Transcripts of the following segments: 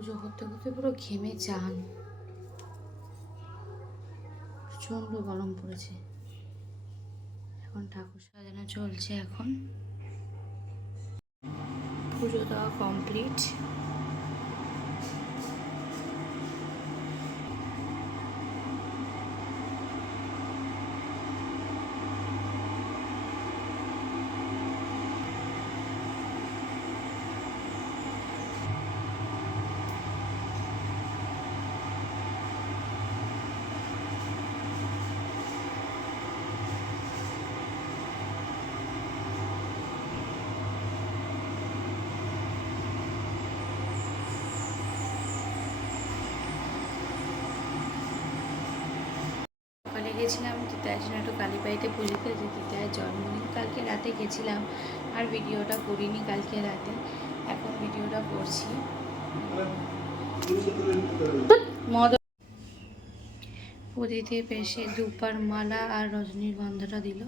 পুজো করতে করতে পুরো ঘেমে চান প্রচণ্ড গরম পড়েছে। এখন ঠাকুর সাজানো চলছে এখন। পুজো দেওয়া কমপ্লিট সকালে গেছিলাম তিতায়ের জন্য একটু কালীবাড়িতে পুজোতে যে তিতায়ের জন্মদিন কালকে রাতে গেছিলাম আর ভিডিওটা করিনি কালকে রাতে, এখন ভিডিওটা করছি। প্রদীপে এসে দুপার মালা আর রজনীগন্ধাটা দিল।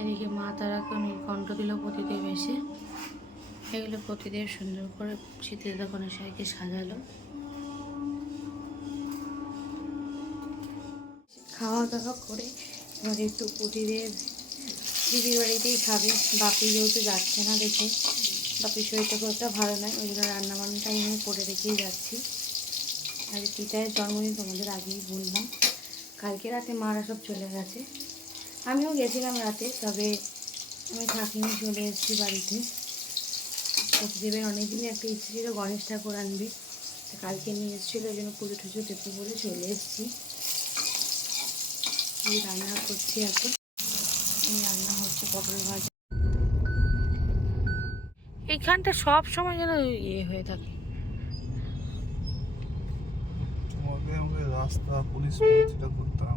এদিকে মা তারাকে নীলকণ্ঠ দিল প্রতিদেব এসে এগুলো প্রতিদেব সুন্দর করে শীতের দোকানের সাইকে সাজালো। খাওয়া দাওয়া করে এবার একটু প্রতিদেব দিদির বাড়িতেই খাবে। বাপি যেহেতু যাচ্ছে না দেখে, বাপির শরীরটা খুব একটা ভালো নয়, ওই জন্য রান্না বান্নাটা আমি করে রেখেই যাচ্ছি। আর পিতায়ের জন্মদিন তোমাদের আগেই বললাম। কালকে রাতে মারা সব চলে গেছে। আমিও গেছিলাম রাতে, তবে আমি থাকিনি, চলে এসেছি বাড়িতে। প্রতিদেবের অনেকদিনই একটা ইচ্ছে ছিল গণেশ ঠাকুর আনবে। কালকে নিয়ে এসেছিল, ওই জন্য পুজো টুজো দেবো বলে চলে এসেছি। আমি রান্না করছি এখন। এই রান্না হচ্ছে পটল ভাজা। এইখানটা সব সময় যেন ইয়ে হয়ে থাকে। আমাকে আমাকে রাস্তা পুলিশ করতাম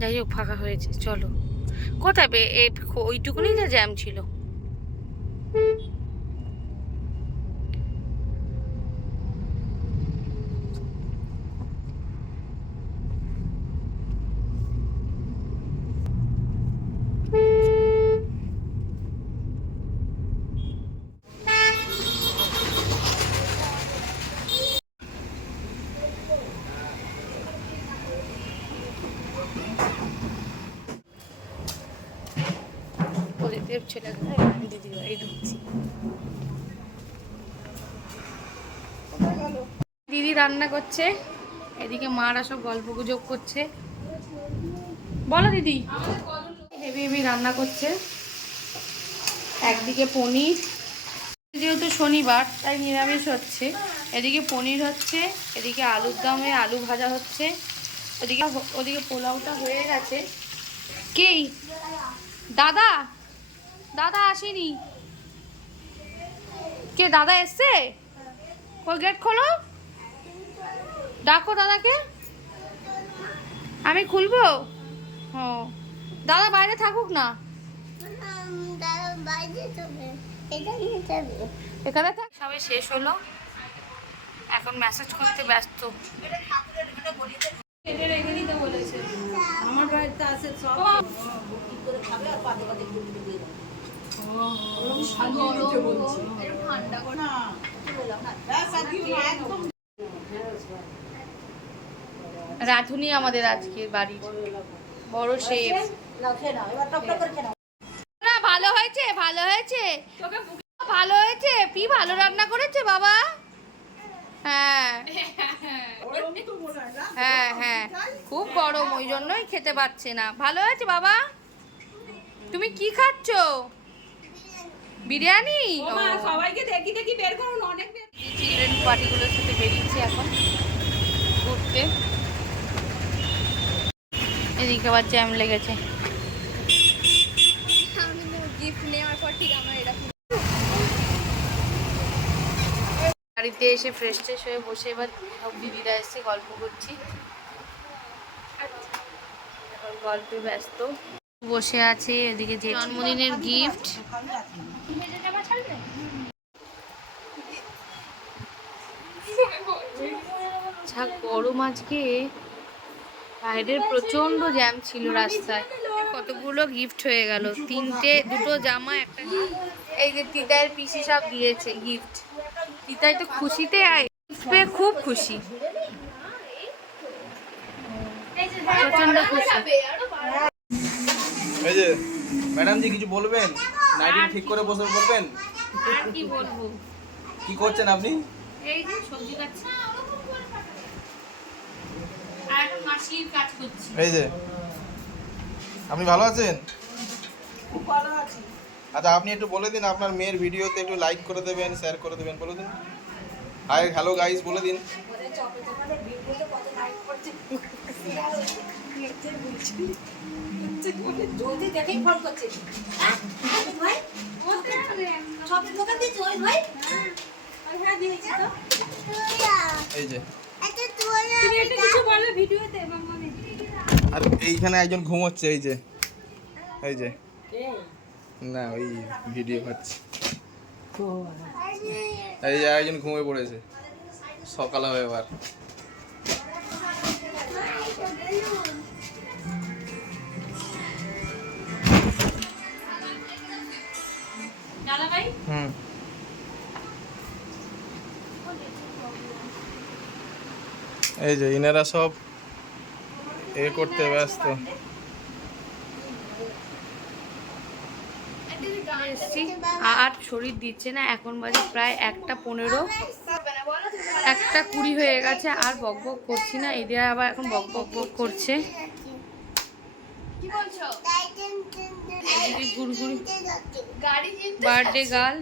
যাই হোক ফাঁকা হয়েছে চলো। কোথায় এ ওইটুকুনি যা জ্যাম ছিল। আমি দিদির বাড়ি ঢুকছি দিদি রান্না করছে, এদিকে মারা সব গল্প গুজব করছে। বলো দিদি। হেভি হেভি রান্না করছে। একদিকে পনির, যেহেতু শনিবার, তাই নিরামিষ হচ্ছে। এদিকে পনির হচ্ছে, এদিকে আলুর দমে আলু ভাজা হচ্ছে। ওদিকে ওদিকে পোলাওটা হয়ে গেছে। কে দাদা? দাদা আসেনি। কে দাদা এসছে? কই গেট খোলো। ডাকো দাদাকে। আমি খুলবো? ও দাদা বাইরে থাকুক না। এখানে থাক। সবে শেষ হলো। এখন মেসেজ করতে ব্যস্ত। আমার বাড়িতে আছে সব। রাধুনি আমাদের আজকের বাড়ির। বড় শেফ। না, ভালো হয়েছে ভালো হয়েছে। ভালো হয়েছে? পি ভালো রান্না করেছে বাবা? হ্যাঁ। হ্যাঁ হ্যাঁ। খুব গরম, ওই জন্যই খেতে পারছে না। ভালো হয়েছে বাবা? তুমি কি খাচ্ছ? বিরিয়ানি? সবাইকে দেখি দেখি বের করুন অনেক চিলড্রেন পার্টিগুলোর সাথে বেরিয়েছি এখন। ঘুরতে। এদিকে আবার জ্যাম লেগেছে। বাড়িতে এসে ফ্রেশ ট্রেশ হয়ে বসে এবার সব দিদিরা এসে গল্প করছি। গল্পে ব্যস্ত। বসে আছে এদিকে যে জন্মদিনের গিফট যা গরম আজকে। বাইরের প্রচণ্ড জ্যাম ছিল রাস্তায়। কতগুলো গিফট হয়ে গেল। তিনটে দুটো জামা একটা এই যে তিতাইয়ের পিসি সব দিয়েছে গিফট তিতাই তো খুশিতে আয়। পেয়ে খুব খুশি। প্রচণ্ড খুশি। এই যে ম্যাডাম জি কিছু বলবেন? নাইটি ঠিক করে বসে বলবেন? আর কি বলব? কি করছেন আপনি? এই যে সবজি কাটছি আর এখন মাসির কাজ করছি এই যে আপনি ভালো আছেন? আচ্ছা আপনি একটু বলে দিন আপনার মেয়ের ভিডিওতে একটু লাইক করে দেবেন শেয়ার করে দেবেন বলে দিন। হাই হ্যালো গাইস বলে দিন। যদি দেখেই আর এইখানে একজন ঘুমোচ্ছে এই যে। এই যে। না ওই ভিডিও হচ্ছে এই যে একজন ঘুমিয়ে পড়েছে। সকাল হবে এবার। হুম। এই যে ইনারা সব এ করতে ব্যস্ত। আর শরীর দিচ্ছে না, এখন বাজে প্রায় একটা পনেরো। একটা কুড়ি হয়ে গেছে, আর বক বক করছি না, এদের আবার এখন বক বক বক করছে। Birthday girl.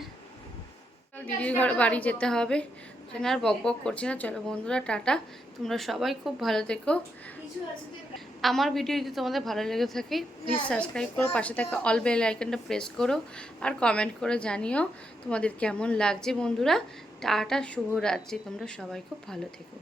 দিদির ঘরে বাড়ি যেতে হবে। সেখানে আর বক বক করছি না, চলো বন্ধুরা, টাটা। তোমরা সবাই খুব ভালো থেকো। আমার ভিডিও যদি তোমাদের ভালো লেগে থাকে প্লিজ সাবস্ক্রাইব করো, পাশে থাকা অল বেল আইকনটা প্রেস করো আর কমেন্ট করে জানিও তোমাদের কেমন লাগছে বন্ধুরা। টাটা, শুভরাত্রি। তোমরা সবাই খুব ভালো থেকো।